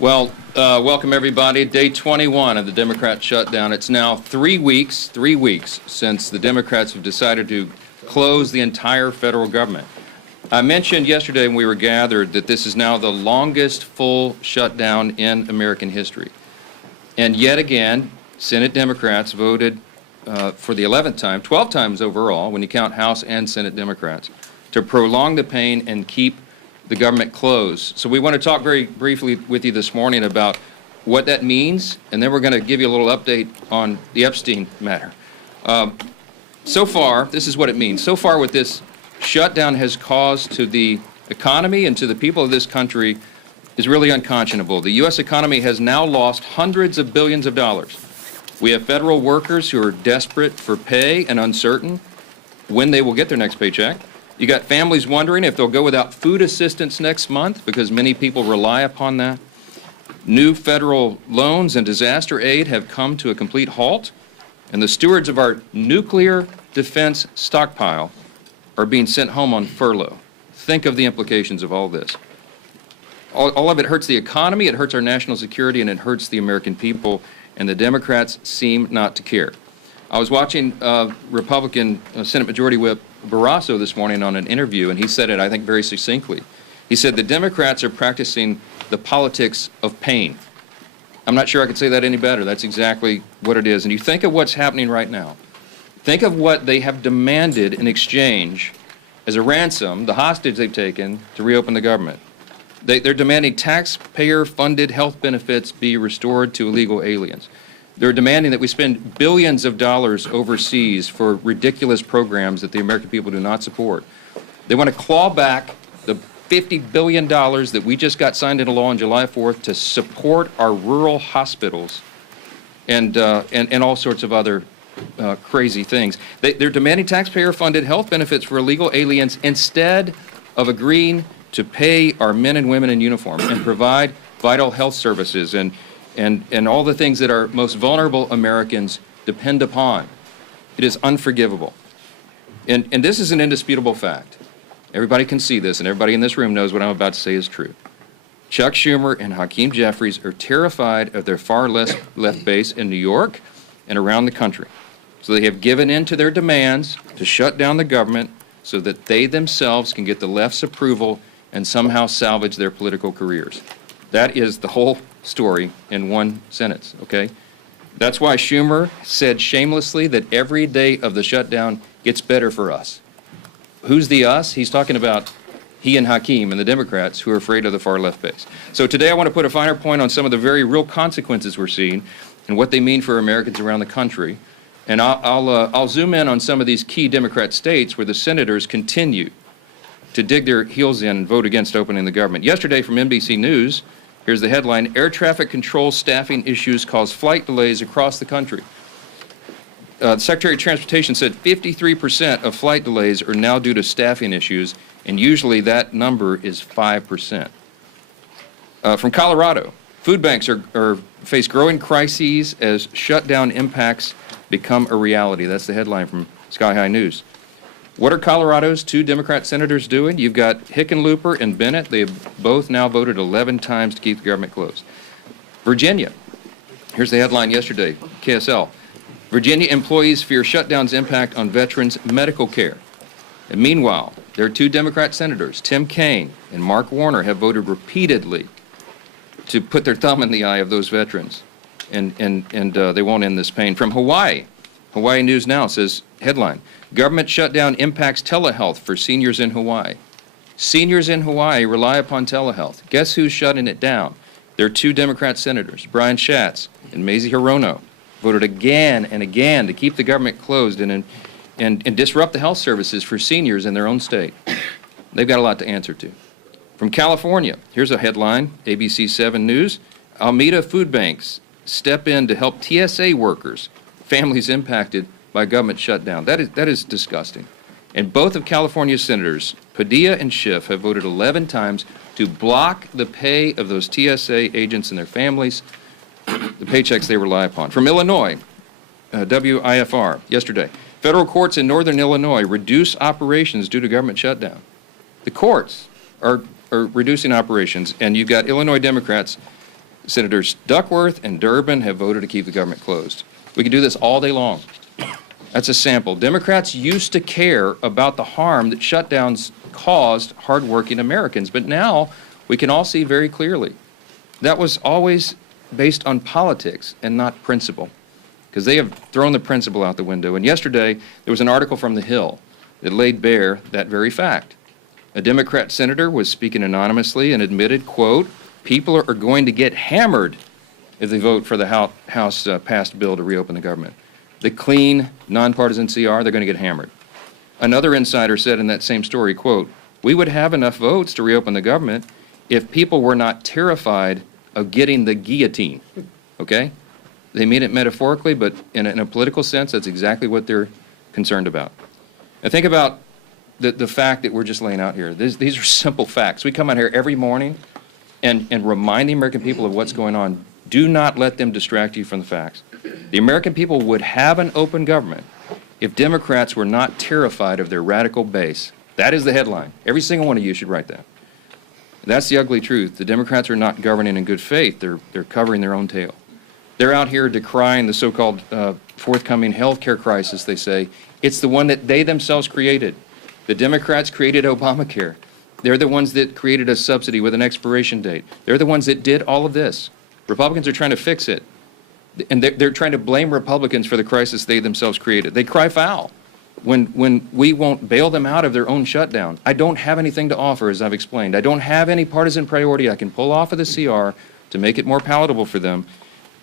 Well, welcome everybody. Day 21 of the Democrat shutdown. It's now 3 weeks since the Democrats have decided to close the entire federal government. I mentioned yesterday when we were gathered that this is now the longest full shutdown in American history. And yet again, Senate Democrats voted for the 11th time, 12 times overall, when you count House and Senate Democrats, to prolong the pain and keep the government closed. So we want to talk very briefly with you this morning about what that means, and then we're going to give you a little update on the Epstein matter. So far, this is what it means. So far, what this shutdown has caused to the economy and to the people of this country is really unconscionable. The U.S. economy has now lost hundreds of billions of dollars. We have federal workers who are desperate for pay and uncertain when they will get their next paycheck. You got families wondering if they'll go without food assistance next month because many people rely upon that. New federal loans and disaster aid have come to a complete halt, and the stewards of our nuclear defense stockpile are being sent home on furlough. Think of the implications of all this. All of it hurts the economy, it hurts our national security, and it hurts the American people, and the Democrats seem not to care. I was watching Republican Senate Majority Whip Barrasso this morning on an interview, and he said it, I think, very succinctly. He said the Democrats are practicing the politics of pain. I'm not sure I could say that any better. That's exactly what it is. And you think of what's happening right now. Think of what they have demanded in exchange as a ransom, the hostage they've taken to reopen the government. They're demanding taxpayer-funded health benefits be restored to illegal aliens. They're demanding that we spend billions of dollars overseas for ridiculous programs that the American people do not support. They want to claw back the $50 billion that we just got signed into law on July 4th to support our rural hospitals and all sorts of other crazy things. They're demanding taxpayer-funded health benefits for illegal aliens instead of agreeing to pay our men and women in uniform and provide vital health services and all the things that our most vulnerable Americans depend upon. It is unforgivable. And this is an indisputable fact. Everybody can see this, and everybody in this room knows what I'm about to say is true. Chuck Schumer and Hakeem Jeffries are terrified of their far left base in New York and around the country. So they have given in to their demands to shut down the government so that they themselves can get the left's approval and somehow salvage their political careers. That is the whole story in one sentence, okay? That's why Schumer said shamelessly that every day of the shutdown gets better for us. Who's the us? He's talking about he and Hakeem and the Democrats who are afraid of the far left base. So today I want to put a finer point on some of the very real consequences we're seeing and what they mean for Americans around the country. And I'll zoom in on some of these key Democrat states where the senators continue to dig their heels in and vote against opening the government. Yesterday from NBC News, here's the headline: air traffic control staffing issues cause flight delays across the country. The Secretary of Transportation said 53% of flight delays are now due to staffing issues, and usually that number is 5%. From Colorado, food banks face growing crises as shutdown impacts become a reality. That's the headline from Sky High News. What are Colorado's two Democrat senators doing? You've got Hickenlooper and Bennett. They have both now voted 11 times to keep the government closed. Virginia. Here's the headline yesterday, KSL. Virginia employees fear shutdown's impact on veterans' medical care. And meanwhile, there are two Democrat senators, Tim Kaine and Mark Warner, have voted repeatedly to put their thumb in the eye of those veterans. And they won't end this pain. From Hawaii, Hawaii News Now says, headline, government shutdown impacts telehealth for seniors in Hawaii. Seniors in Hawaii rely upon telehealth. Guess who's shutting it down? There are two Democrat senators, Brian Schatz and Mazie Hirono, voted again and again to keep the government closed and disrupt the health services for seniors in their own state. They've got a lot to answer to. From California, here's a headline, ABC 7 News. Alameda food banks step in to help TSA workers, families impacted by government shutdown. That is disgusting. And both of California's senators, Padilla and Schiff, have voted 11 times to block the pay of those TSA agents and their families, the paychecks they rely upon. From Illinois, WIFR, yesterday, federal courts in northern Illinois reduce operations due to government shutdown. The courts are reducing operations, and you've got Illinois Democrats Senators Duckworth and Durbin have voted to keep the government closed. We can do this all day long. That's a sample. Democrats used to care about the harm that shutdowns caused hardworking Americans, but now we can all see very clearly that was always based on politics and not principle, because they have thrown the principle out the window. And yesterday, there was an article from The Hill that laid bare that very fact. A Democrat senator was speaking anonymously and admitted, quote, people are going to get hammered if they vote for the House passed bill to reopen the government. The clean, nonpartisan CR, they're going to get hammered. Another insider said in that same story, quote, we would have enough votes to reopen the government if people were not terrified of getting the guillotine, okay? They mean it metaphorically, but in a political sense, that's exactly what they're concerned about. Now think about the fact that we're just laying out here. These are simple facts. We come out here every morning and remind the American people of what's going on. Do not let them distract you from the facts. The American people would have an open government if Democrats were not terrified of their radical base. That is the headline. Every single one of you should write that. That's the ugly truth. The Democrats are not governing in good faith. They're covering their own tail. They're out here decrying the so-called forthcoming health care crisis, they say. It's the one that they themselves created. The Democrats created Obamacare. They're the ones that created a subsidy with an expiration date. They're the ones that did all of this. Republicans are trying to fix it. And they're trying to blame Republicans for the crisis they themselves created. They cry foul when we won't bail them out of their own shutdown. I don't have anything to offer, as I've explained. I don't have any partisan priority I can pull off of the CR to make it more palatable for them.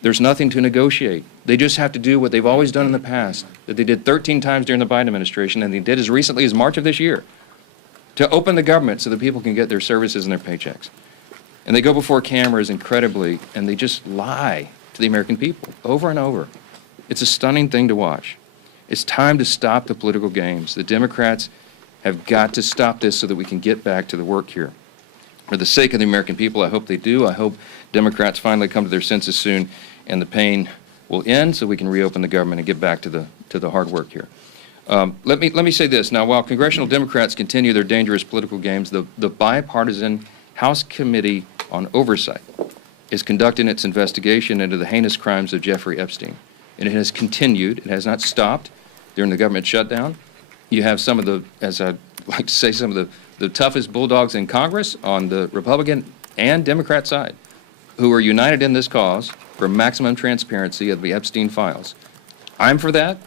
There's nothing to negotiate. They just have to do what they've always done in the past, that they did 13 times during the Biden administration, and they did as recently as March of this year, to open the government so that people can get their services and their paychecks. And they go before cameras incredibly, and they just lie to the American people over and over. It's a stunning thing to watch. It's time to stop the political games. The Democrats have got to stop this so that we can get back to the work here. For the sake of the American people, I hope they do. I hope Democrats finally come to their senses soon and the pain will end so we can reopen the government and get back to the hard work here. Let me say this. Now, while congressional Democrats continue their dangerous political games, the bipartisan House Committee on Oversight is conducting its investigation into the heinous crimes of Jeffrey Epstein. And it has continued. It has not stopped during the government shutdown. You have some of the, as I like to say, some of the toughest bulldogs in Congress on the Republican and Democrat side who are united in this cause for maximum transparency of the Epstein files. I'm for that.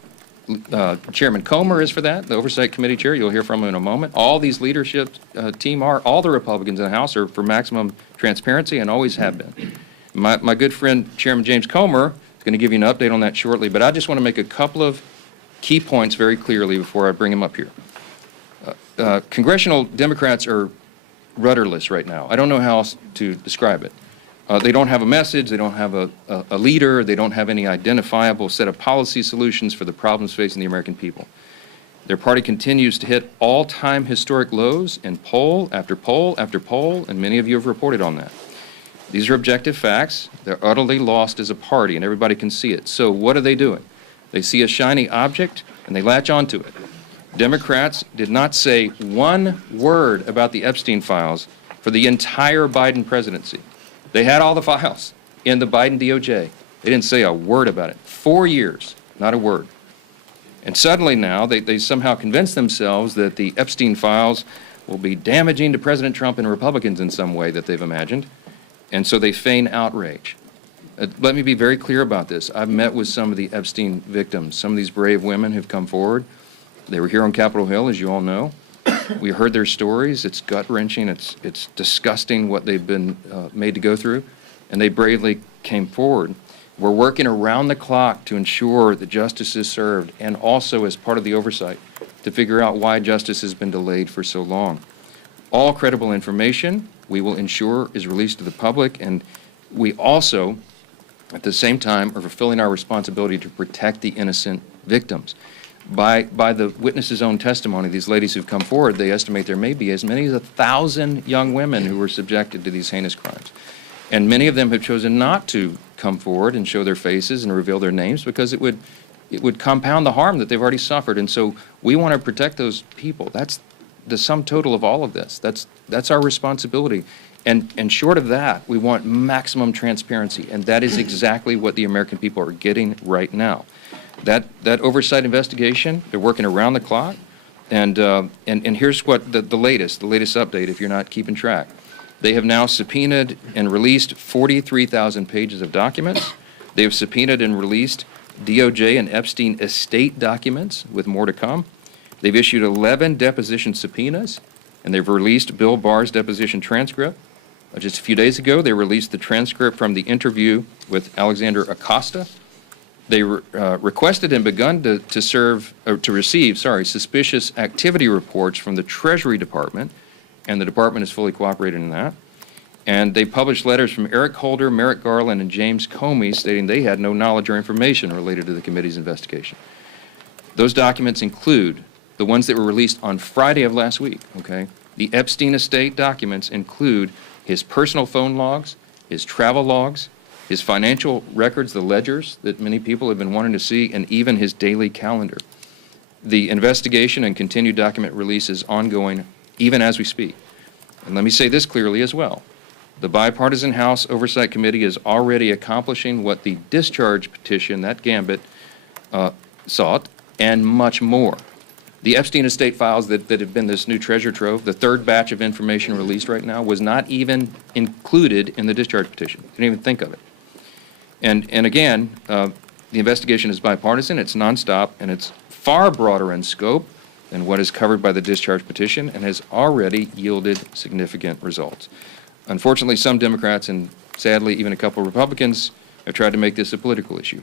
Chairman Comer is for that, the Oversight Committee chair. You'll hear from him in a moment. All these leadership team are, all the Republicans in the House are for maximum transparency and always have been. My good friend, Chairman James Comer, is going to give you an update on that shortly, but I just want to make a couple of key points very clearly before I bring him up here. Congressional Democrats are rudderless right now. I don't know how else to describe it. They don't have a message, they don't have a leader, they don't have any identifiable set of policy solutions for the problems facing the American people. Their party continues to hit all-time historic lows in poll after poll after poll, and many of you have reported on that. These are objective facts. They're utterly lost as a party, and everybody can see it. So what are they doing? They see a shiny object, and they latch onto it. Democrats did not say one word about the Epstein files for the entire Biden presidency. They had all the files in the Biden DOJ. They didn't say a word about it. 4 years, not a word. And suddenly now they somehow convince themselves that the Epstein files will be damaging to President Trump and Republicans in some way that they've imagined. And so they feign outrage. Let me be very clear about this. I've met with some of the Epstein victims, some of these brave women who've come forward. They were here on Capitol Hill, as you all know. We heard their stories. It's gut-wrenching. It's disgusting what they've been made to go through, and they bravely came forward. We're working around the clock to ensure that justice is served, and also as part of the oversight to figure out why justice has been delayed for so long. All credible information we will ensure is released to the public, and we also, at the same time, are fulfilling our responsibility to protect the innocent victims. By the witnesses' own testimony, these ladies who've come forward, they estimate there may be as many as 1,000 young women who were subjected to these heinous crimes. And many of them have chosen not to come forward and show their faces and reveal their names because it would compound the harm that they've already suffered. And so we want to protect those people. That's the sum total of all of this. That's our responsibility. And short of that, we want maximum transparency, and that is exactly what the American people are getting right now. That oversight investigation, they're working around the clock, and here's what the latest update, if you're not keeping track. They have now subpoenaed and released 43,000 pages of documents. They have subpoenaed and released DOJ and Epstein estate documents, with more to come. They've issued 11 deposition subpoenas, and they've released Bill Barr's deposition transcript. Just a few days ago, they released the transcript from the interview with Alexander Acosta. They requested and begun to receive suspicious activity reports from the Treasury Department, and the department is fully cooperating in that. And they published letters from Eric Holder, Merrick Garland, and James Comey stating they had no knowledge or information related to the committee's investigation. Those documents include the ones that were released on Friday of last week, okay? The Epstein estate documents include his personal phone logs, his travel logs, his financial records, the ledgers that many people have been wanting to see, and even his daily calendar. The investigation and continued document release is ongoing even as we speak. And let me say this clearly as well. The bipartisan House Oversight Committee is already accomplishing what the discharge petition, that gambit, sought, and much more. The Epstein estate files that have been this new treasure trove, the third batch of information released right now, was not even included in the discharge petition. Didn't even think of it. And again, the investigation is bipartisan, it's nonstop, and it's far broader in scope than what is covered by the discharge petition, and has already yielded significant results. Unfortunately, some Democrats, and sadly even a couple of Republicans, have tried to make this a political issue.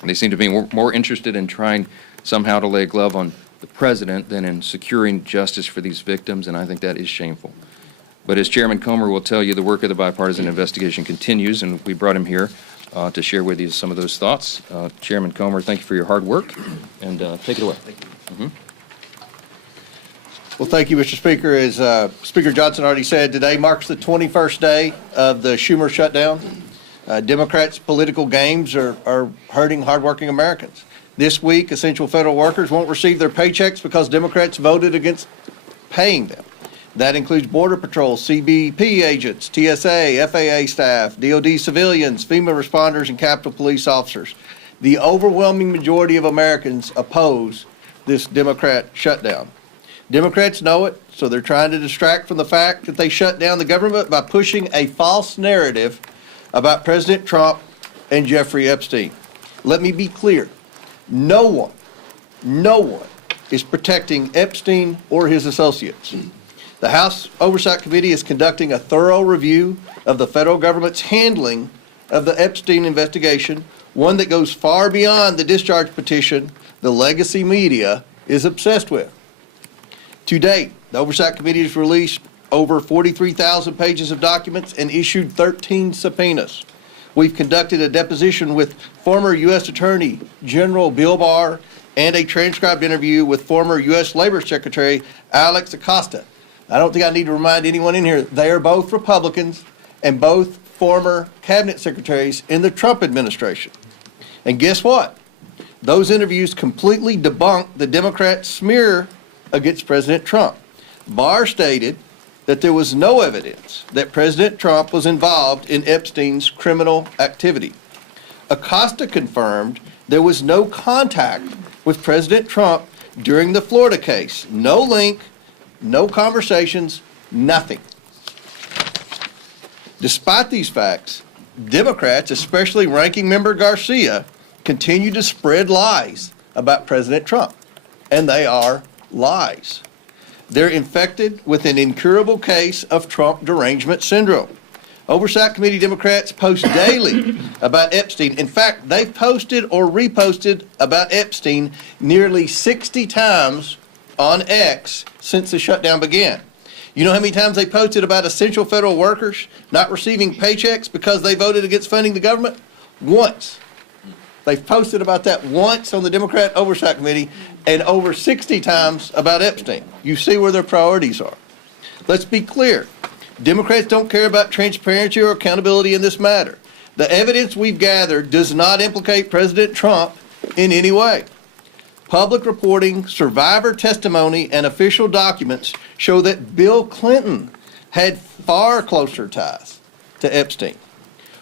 And they seem to be more interested in trying somehow to lay a glove on the president than in securing justice for these victims, and I think that is shameful. But as Chairman Comer will tell you, the work of the bipartisan investigation continues, and we brought him here to share with you some of those thoughts. Chairman Comer, thank you for your hard work, and take it away. Thank you. Well, thank you, Mr. Speaker. As Speaker Johnson already said, today marks the 21st day of the Schumer shutdown. Democrats' political games are hurting hardworking Americans. This week, essential federal workers won't receive their paychecks because Democrats voted against paying them. That includes Border Patrol, CBP agents, TSA, FAA staff, DOD civilians, FEMA responders, and Capitol Police officers. The overwhelming majority of Americans oppose this Democrat shutdown. Democrats know it, so they're trying to distract from the fact that they shut down the government by pushing a false narrative about President Trump and Jeffrey Epstein. Let me be clear. No one is protecting Epstein or his associates. The House Oversight Committee is conducting a thorough review of the federal government's handling of the Epstein investigation, one that goes far beyond the discharge petition the legacy media is obsessed with. To date, the Oversight Committee has released over 43,000 pages of documents and issued 13 subpoenas. We've conducted a deposition with former U.S. Attorney General Bill Barr and a transcribed interview with former U.S. Labor Secretary Alex Acosta. I don't think I need to remind anyone in here, they are both Republicans and both former cabinet secretaries in the Trump administration. And guess what? Those interviews completely debunked the Democrat smear against President Trump. Barr stated that there was no evidence that President Trump was involved in Epstein's criminal activity. Acosta confirmed there was no contact with President Trump during the Florida case. No link, no conversations, nothing. Despite these facts, Democrats, especially Ranking Member Garcia, continue to spread lies about President Trump, and they are lies. They're infected with an incurable case of Trump derangement syndrome. Oversight Committee Democrats post daily about Epstein. In fact, they've posted or reposted about Epstein nearly 60 times on X since the shutdown began. You know how many times they posted about essential federal workers not receiving paychecks because they voted against funding the government? Once. They've posted about that once on the Democrat Oversight Committee, and over 60 times about Epstein. You see where their priorities are. Let's be clear. Democrats don't care about transparency or accountability in this matter. The evidence we've gathered does not implicate President Trump in any way. Public reporting, survivor testimony, and official documents show that Bill Clinton had far closer ties to Epstein.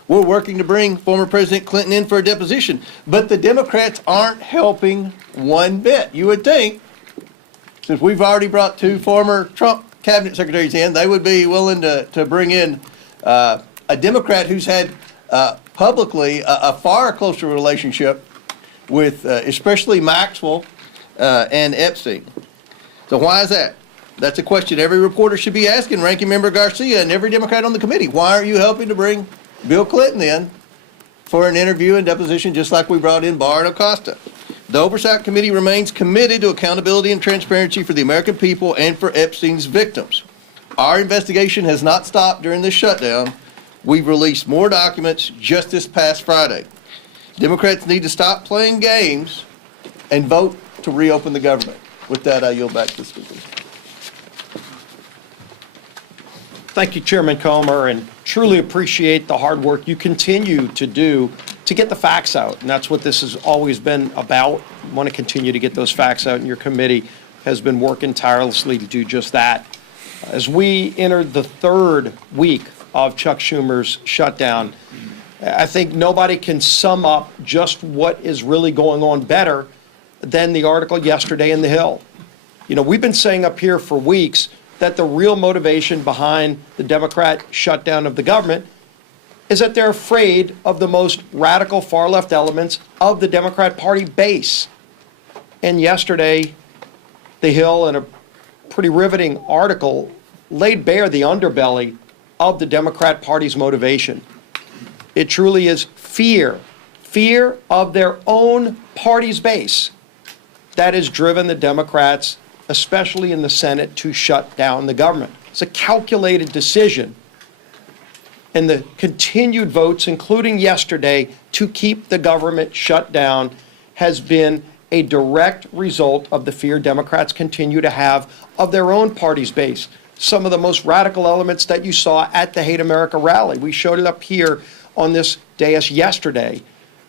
We're working to bring former President Clinton in for a deposition, but the Democrats aren't helping one bit. You would think, since we've already brought 2 former Trump cabinet secretaries in, they would be willing to bring in a Democrat who's had publicly a far closer relationship with especially Maxwell and Epstein. So why is that? That's a question every reporter should be asking Ranking Member Garcia and every Democrat on the committee. Why aren't you helping to bring Bill Clinton in for an interview and deposition just like we brought in Barr and Acosta? The Oversight Committee remains committed to accountability and transparency for the American people and for Epstein's victims. Our investigation has not stopped during this shutdown. We've released more documents just this past Friday. Democrats need to stop playing games and vote to reopen the government. With that, I yield back to the speaker. Thank you, Chairman Comer, and truly appreciate the hard work you continue to do to get the facts out. And that's what this has always been about. We want to continue to get those facts out, and your committee has been working tirelessly to do just that. As we entered the 3rd week of Chuck Schumer's shutdown, I think nobody can sum up just what is really going on better than the article yesterday in The Hill. You know, we've been saying up here for weeks that the real motivation behind the Democrat shutdown of the government is that they're afraid of the most radical far-left elements of the Democrat Party base. And yesterday, The Hill, in a pretty riveting article, laid bare the underbelly of the Democrat Party's motivation. It truly is fear of their own party's base that has driven the Democrats, especially in the Senate, to shut down the government. It's a calculated decision. And the continued votes, including yesterday, to keep the government shut down has been a direct result of the fear Democrats continue to have of their own party's base. Some of the most radical elements that you saw at the Hate America rally. We showed it up here on this dais yesterday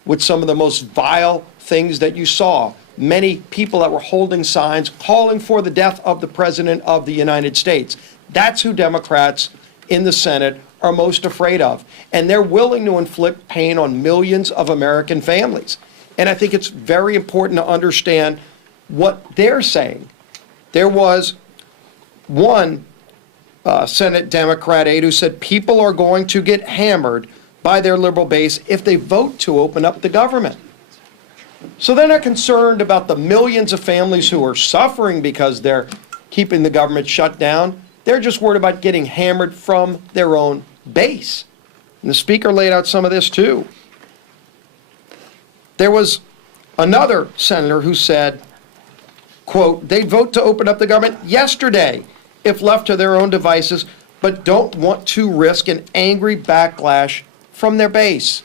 with some of the most vile things that you saw. Many people that were holding signs calling for the death of the President of the United States. That's who Democrats in the Senate are most afraid of. And they're willing to inflict pain on millions of American families. And I think it's very important to understand what they're saying. There was one Senate Democrat aide who said people are going to get hammered by their liberal base if they vote to open up the government. So they're not concerned about the millions of families who are suffering because they're keeping the government shut down. They're just worried about getting hammered from their own base. And the Speaker laid out some of this too. There was another senator who said, quote, they'd vote to open up the government yesterday if left to their own devices, but don't want to risk an angry backlash from their base.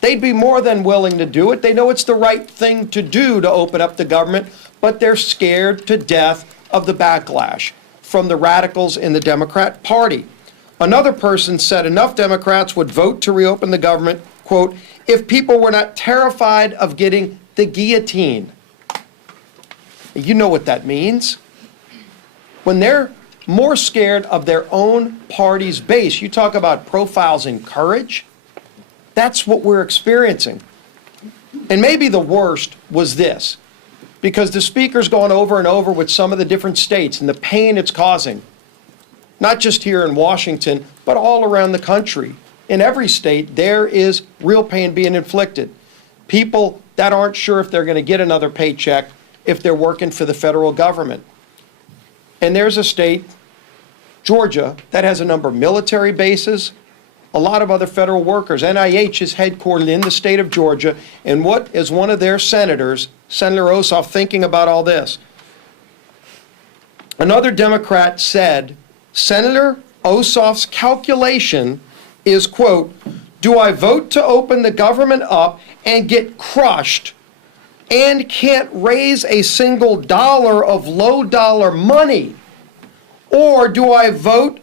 They'd be more than willing to do it. They know it's the right thing to do to open up the government, but they're scared to death of the backlash from the radicals in the Democrat Party. Another person said enough Democrats would vote to reopen the government, quote, if people were not terrified of getting the guillotine. You know what that means. When they're more scared of their own party's base, you talk about profiles in courage, that's what we're experiencing. And maybe the worst was this, because the Speaker's gone over and over with some of the different states and the pain it's causing, not just here in Washington, but all around the country. In every state, there is real pain being inflicted. People that aren't sure if they're going to get another paycheck if they're working for the federal government. And there's a state, Georgia, that has a number of military bases, a lot of other federal workers. NIH is headquartered in the state of Georgia. And what is one of their senators, Senator Ossoff, thinking about all this? Another Democrat said, Senator Ossoff's calculation is, quote, do I vote to open the government up and get crushed and can't raise a single dollar of low dollar money? Or do I vote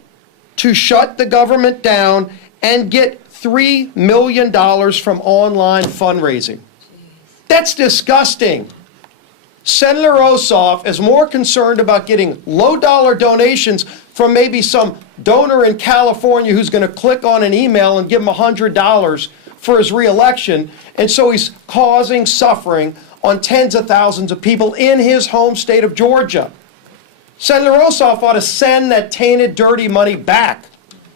to shut the government down and get $3 million from online fundraising? That's disgusting. Senator Ossoff is more concerned about getting low dollar donations from maybe some donor in California who's going to click on an email and give him $100 for his reelection. And so he's causing suffering on tens of thousands of people in his home state of Georgia. Senator Ossoff ought to send that tainted, dirty money back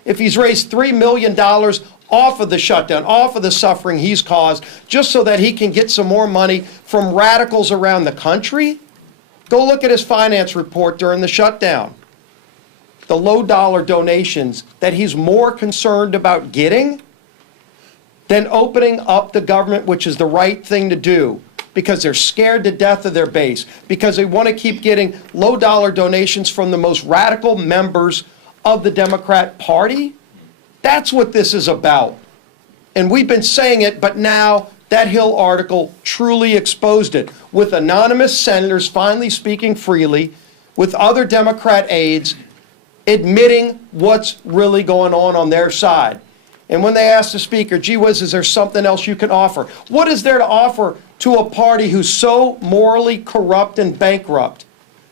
if he's raised $3 million off of the shutdown, off of the suffering he's caused, just so that he can get some more money from radicals around the country. Go look at his finance report during the shutdown. The low-dollar donations that he's more concerned about getting than opening up the government, which is the right thing to do, because they're scared to death of their base, because they want to keep getting low-dollar donations from the most radical members of the Democrat Party. That's what this is about. And we've been saying it, but now that Hill article truly exposed it, with anonymous senators finally speaking freely, with other Democrat aides admitting what's really going on their side. And when they asked the speaker, gee whiz, is there something else you can offer? What is there to offer to a party who's so morally corrupt and bankrupt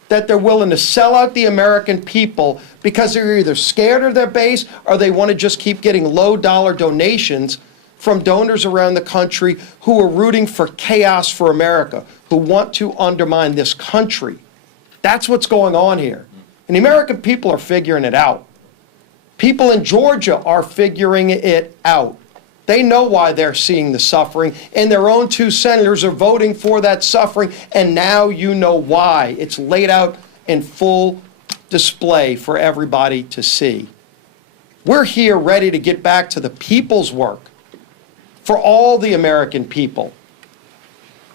that they're willing to sell out the American people because they're either scared of their base or they want to just keep getting low-dollar donations from donors around the country who are rooting for chaos for America, who want to undermine this country? That's what's going on here. And the American people are figuring it out. People in Georgia are figuring it out. They know why they're seeing the suffering, and their own two senators are voting for that suffering, and now you know why. It's laid out in full display for everybody to see. We're here ready to get back to the people's work for all the American people,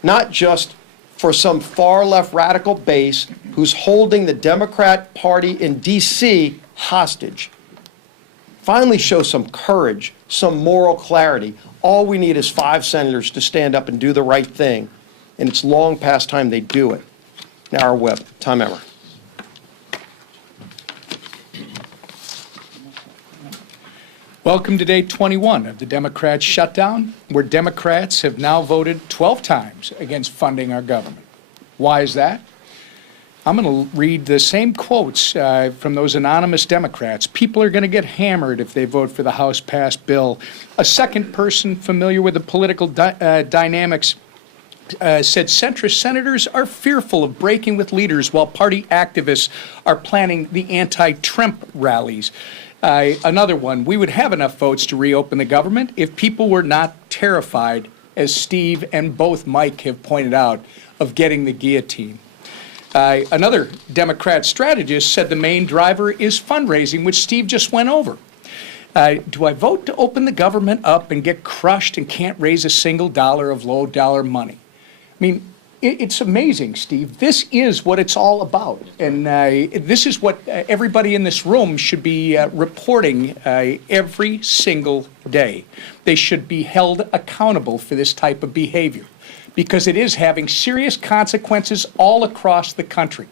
not just for some far-left radical base who's holding the Democrat Party in D.C. hostage. Finally show some courage, some moral clarity. All we need is 5 senators to stand up and do the right thing, and it's long past time they do it. Now our whip, Tom Emmer. Welcome to day 21 of the Democrats' shutdown, where Democrats have now voted 12 times against funding our government. Why is that? I'm going to read the same quotes from those anonymous Democrats. People are going to get hammered if they vote for the House-passed bill. A second person familiar with the political dynamics said centrist senators are fearful of breaking with leaders while party activists are planning the anti-Trump rallies. Another one, we would have enough votes to reopen the government if people were not terrified, as Steve and both Mike have pointed out, of getting the guillotine. Another Democrat strategist said the main driver is fundraising, which Steve just went over. Do I vote to open the government up and get crushed and can't raise a single dollar of low-dollar money? I mean, it's amazing, Steve. This is what it's all about. And this is what everybody in this room should be reporting every single day. They should be held accountable for this type of behavior, because it is having serious consequences all across the country.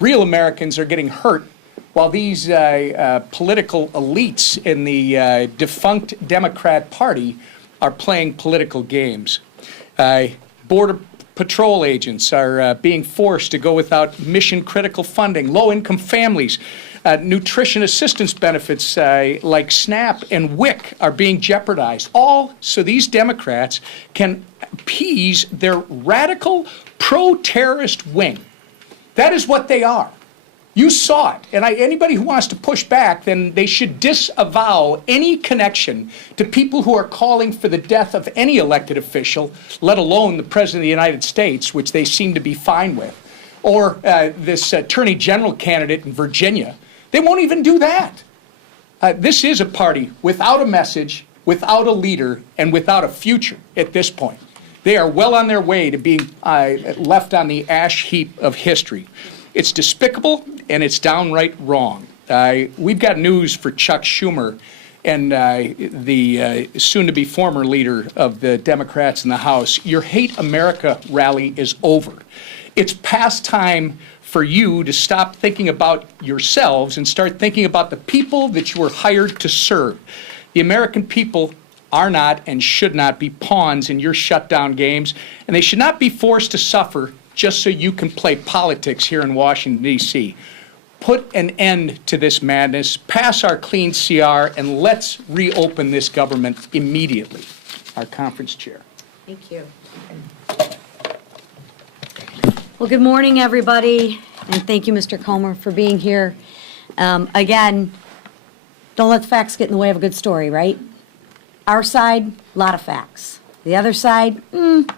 Real Americans are getting hurt while these political elites in the defunct Democrat Party are playing political games. Border Patrol agents are being forced to go without mission-critical funding. Low-income families, nutrition assistance benefits like SNAP and WIC are being jeopardized, all so these Democrats can appease their radical pro-terrorist wing. That is what they are. You saw it. And anybody who wants to push back, then they should disavow any connection to people who are calling for the death of any elected official, let alone the President of the United States, which they seem to be fine with, or this Attorney General candidate in Virginia. They won't even do that. This is a party without a message, without a leader, and without a future at this point. They are well on their way to being left on the ash heap of history. It's despicable, and it's downright wrong. We've got news for Chuck Schumer and the soon-to-be former leader of the Democrats in the House. Your Hate America rally is over. It's past time for you to stop thinking about yourselves and start thinking about the people that you were hired to serve. The American people are not and should not be pawns in your shutdown games, and they should not be forced to suffer just so you can play politics here in Washington, D.C. put an end to this madness, pass our clean CR, and let's reopen this government immediately. Our conference chair. Thank you. Well, good morning, everybody, and thank you, Mr. Comer, for being here. Again, don't let the facts get in the way of a good story, right? Our side, a lot of facts. The other side,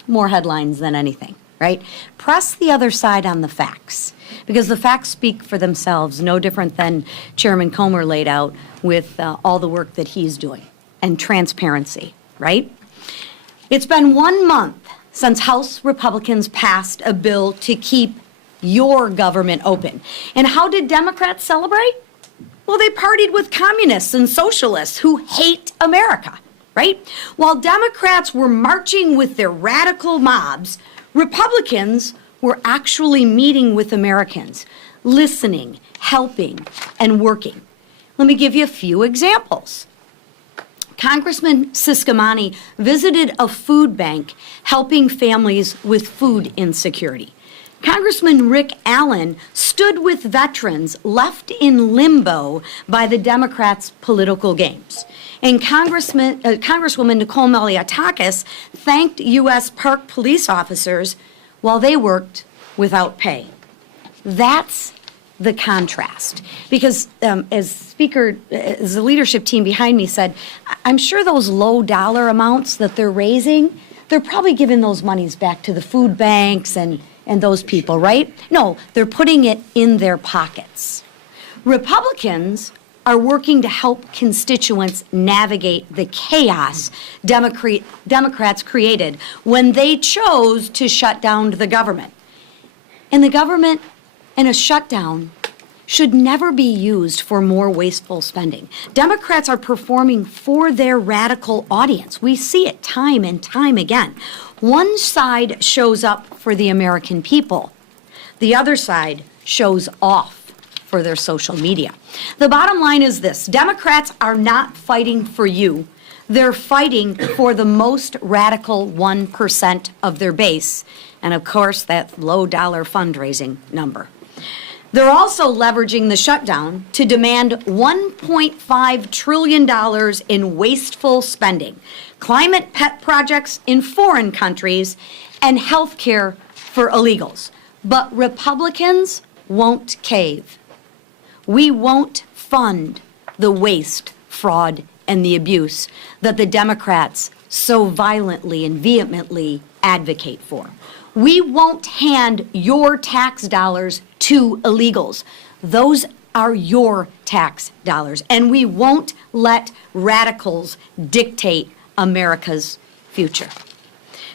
more headlines than anything, right? Press the other side on the facts, because the facts speak for themselves, no different than Chairman Comer laid out with all the work that he's doing, and transparency, right? It's been 1 month since House Republicans passed a bill to keep your government open. And how did Democrats celebrate? Well, they partied with communists and socialists who hate America, right? While Democrats were marching with their radical mobs, Republicans were actually meeting with Americans, listening, helping, and working. Let me give you a few examples. Congressman Ciscomani visited a food bank helping families with food insecurity. Congressman Rick Allen stood with veterans left in limbo by the Democrats' political games. And Congresswoman Nicole Malliotakis thanked U.S. Park police officers while they worked without pay. That's the contrast. Because as the leadership team behind me said, I'm sure those low dollar amounts that they're raising, they're probably giving those monies back to the food banks and those people, right? No, they're putting it in their pockets. Republicans are working to help constituents navigate the chaos Democrats created when they chose to shut down the government. And the government and a shutdown should never be used for more wasteful spending. Democrats are performing for their radical audience. We see it time and time again. One side shows up for the American people. The other side shows off for their social media. The bottom line is this: Democrats are not fighting for you. They're fighting for the most radical 1% of their base, and of course, that low-dollar fundraising number. They're also leveraging the shutdown to demand $1.5 trillion in wasteful spending, climate pet projects in foreign countries, and health care for illegals. But Republicans won't cave. We won't fund the waste, fraud, and the abuse that the Democrats so violently and vehemently advocate for. We won't hand your tax dollars to illegals. Those are your tax dollars. And we won't let radicals dictate America's future.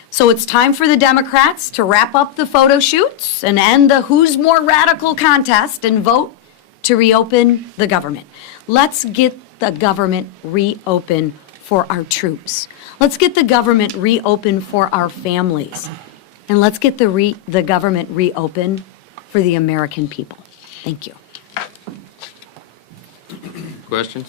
So it's time for the Democrats to wrap up the photo shoots and end the who's more radical contest and vote to reopen the government. Let's get the government reopened for our troops. Let's get the government reopened for our families. And let's get the government reopened for the American people. Thank you. Questions?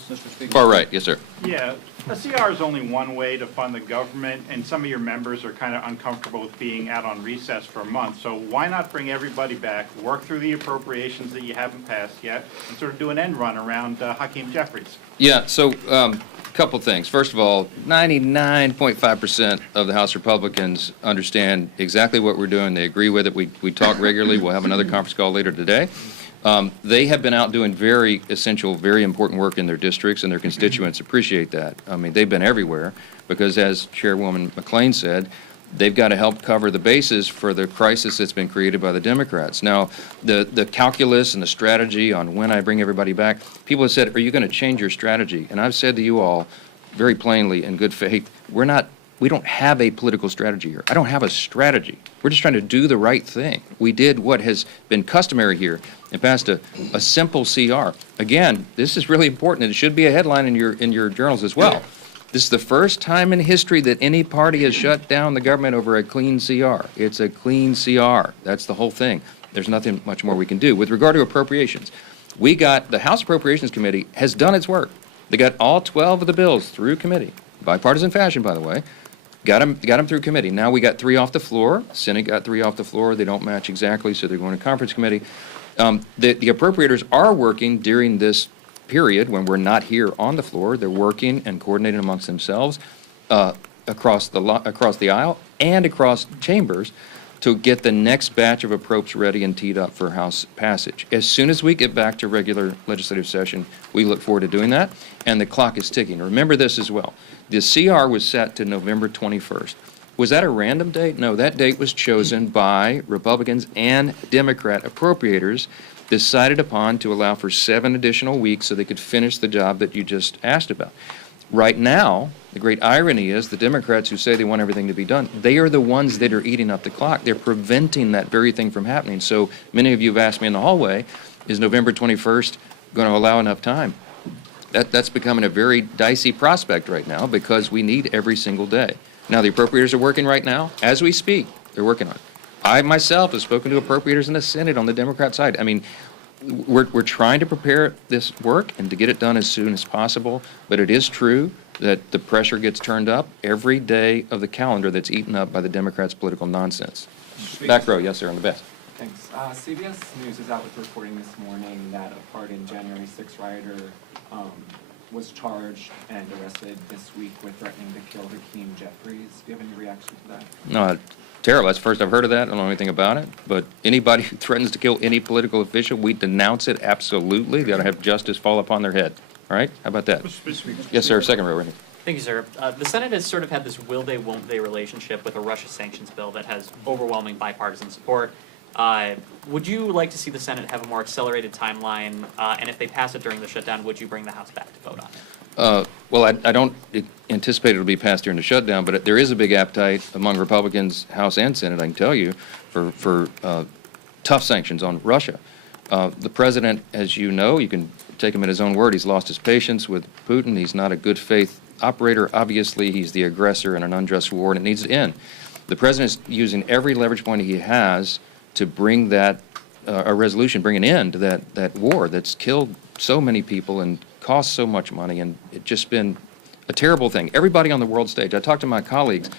Far right, yes, sir. Yeah, a CR is only one way to fund the government, and some of your members are kind of uncomfortable with being out on recess for a month. So why not bring everybody back, work through the appropriations that you haven't passed yet, and sort of do an end run around Hakeem Jeffries? Yeah, so couple things. First of all, 99.5% of the House Republicans understand exactly what we're doing. They agree with it. We talk regularly. We'll have another conference call later today. They have been out doing very essential, very important work in their districts, and their constituents appreciate that. I mean, they've been everywhere because, as Chairwoman McLean said, they've got to help cover the bases for the crisis that's been created by the Democrats. Now, the calculus and the strategy on when I bring everybody back, people have said, are you going to change your strategy? And I've said to you all very plainly in good faith, we don't have a political strategy here. I don't have a strategy. We're just trying to do the right thing. We did what has been customary here and passed a simple CR. Again, this is really important, and it should be a headline in your journals as well. This is the first time in history that any party has shut down the government over a clean CR. It's a clean CR. That's the whole thing. There's nothing much more we can do. With regard to appropriations, the House Appropriations Committee has done its work. They got all 12 of the bills through committee, bipartisan fashion, by the way. Got them through committee. Now we got 3 off the floor. Senate got 3 off the floor. They don't match exactly, so they're going to conference committee. The appropriators are working during this period when we're not here on the floor. They're working and coordinating amongst themselves across the aisle and across chambers to get the next batch of approps ready and teed up for House passage. As soon as we get back to regular legislative session, we look forward to doing that, and the clock is ticking. Remember this as well. The CR was set to November 21st. Was that a random date? No, that date was chosen by Republicans and Democrat appropriators, decided upon to allow for 7 additional weeks so they could finish the job that you just asked about. Right now, the great irony is the Democrats who say they want everything to be done, they are the ones that are eating up the clock. They're preventing that very thing from happening. So many of you have asked me in the hallway, is November 21st going to allow enough time? That's becoming a very dicey prospect right now because we need every single day. Now, the appropriators are working right now. As we speak, they're working on it. I myself have spoken to appropriators in the Senate on the Democrat side. I mean, we're trying to prepare this work and to get it done as soon as possible, but it is true that the pressure gets turned up every day of the calendar that's eaten up by the Democrats' political nonsense. Back row, yes, sir, on the best. Thanks. CBS News is out with reporting this morning that a pardoned January 6 rioter was charged and arrested this week with threatening to kill Hakeem Jeffries. Do you have any reaction to that? No, terrible. That's the first I've heard of that. I don't know anything about it. But anybody who threatens to kill any political official, we denounce it absolutely. They ought to have justice fall upon their head. All right? How about that? Yes, sir. Second row right here. Thank you, sir. The Senate has sort of had this will they, won't they relationship with a Russia sanctions bill that has overwhelming bipartisan support. Would you like to see the Senate have a more accelerated timeline? And if they pass it during the shutdown, would you bring the House back to vote on it? Well, I don't anticipate it'll be passed during the shutdown, but there is a big appetite among Republicans, House and Senate, I can tell you, for tough sanctions on Russia. The president, as you know, you can take him at his own word, he's lost his patience with Putin. He's not a good faith operator. Obviously, he's the aggressor in an unjust war, and it needs to end. The president is using every leverage point he has to bring that a resolution, bring an end to that war that's killed so many people and cost so much money, and it's just been a terrible thing. Everybody on the world stage, I talked to my colleagues,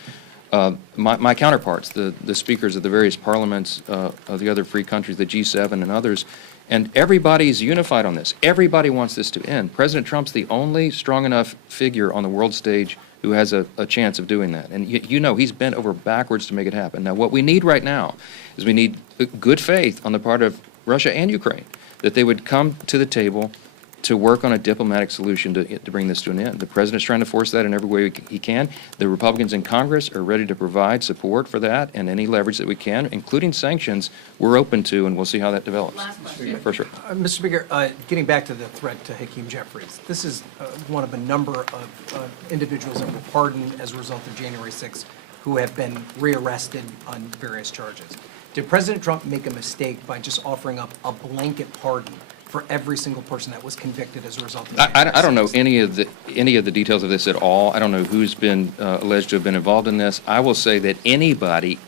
my counterparts, the speakers of the various parliaments of the other free countries, the G7 and others, and everybody's unified on this. Everybody wants this to end. President Trump's the only strong enough figure on the world stage who has a chance of doing that. And you know he's bent over backwards to make it happen. Now, what we need right now is we need good faith on the part of Russia and Ukraine, that they would come to the table to work on a diplomatic solution to bring this to an end. The president's trying to force that in every way he can. The Republicans in Congress are ready to provide support for that, and any leverage that we can, including sanctions, we're open to, and we'll see how that develops. For sure. Mr. Speaker, getting back to the threat to Hakeem Jeffries, this is one of a number of individuals that were pardoned as a result of January 6th who have been rearrested on various charges. Did President Trump make a mistake by just offering up a blanket pardon for every single person that was convicted as a result of January 6th? I don't know any of the details of this at all. I don't know who's been alleged to have been involved in this. I will say that anybody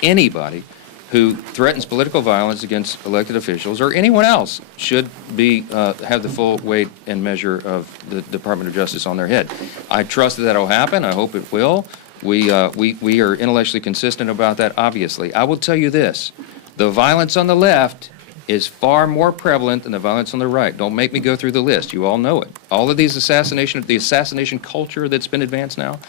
who threatens political violence against elected officials or anyone else should be have the full weight and measure of the Department of Justice on their head. I trust that will happen. I hope it will. We are intellectually consistent about that, obviously. I will tell you this. The violence on the left is far more prevalent than the violence on the right. Don't make me go through the list. You all know it. All of these the assassination culture that's been advanced now,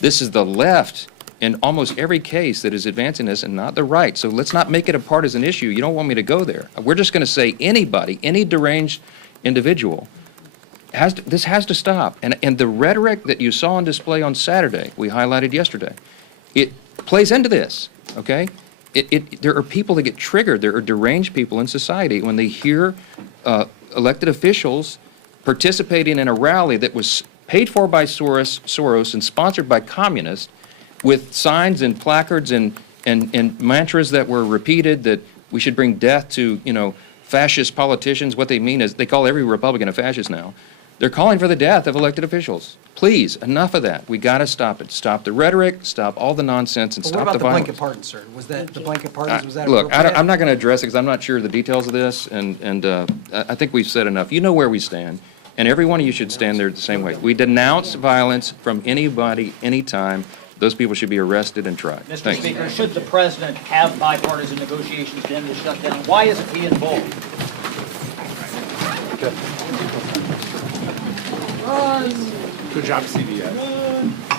this is the left in almost every case that is advancing this and not the right. So let's not make it a partisan issue. You don't want me to go there. We're just going to say anybody, any deranged individual, this has to stop. And the rhetoric that you saw on display on Saturday, we highlighted yesterday, it plays into this, okay? There are people that get triggered. There are deranged people in society when they hear elected officials participating in a rally that was paid for by Soros and sponsored by communists with signs and placards and mantras that were repeated that we should bring death to, fascist politicians. What they mean is they call every Republican a fascist now. They're calling for the death of elected officials. Please, enough of that. We got to stop it. Stop the rhetoric, stop all the nonsense, and But stop what about the the violence. blanket pardon, sir? Was that the blanket pardons? Was that Look, appropriate? I'm not going to address it because I'm not sure of the details of this, and I think we've said enough. You know where we stand, and every one of you should stand there the same way. We denounce violence from anybody, anytime. Those people should be arrested and tried. Mr. Thanks. Speaker, should the president have bipartisan negotiations to end the shutdown? Why isn't he involved? Good job, CBS.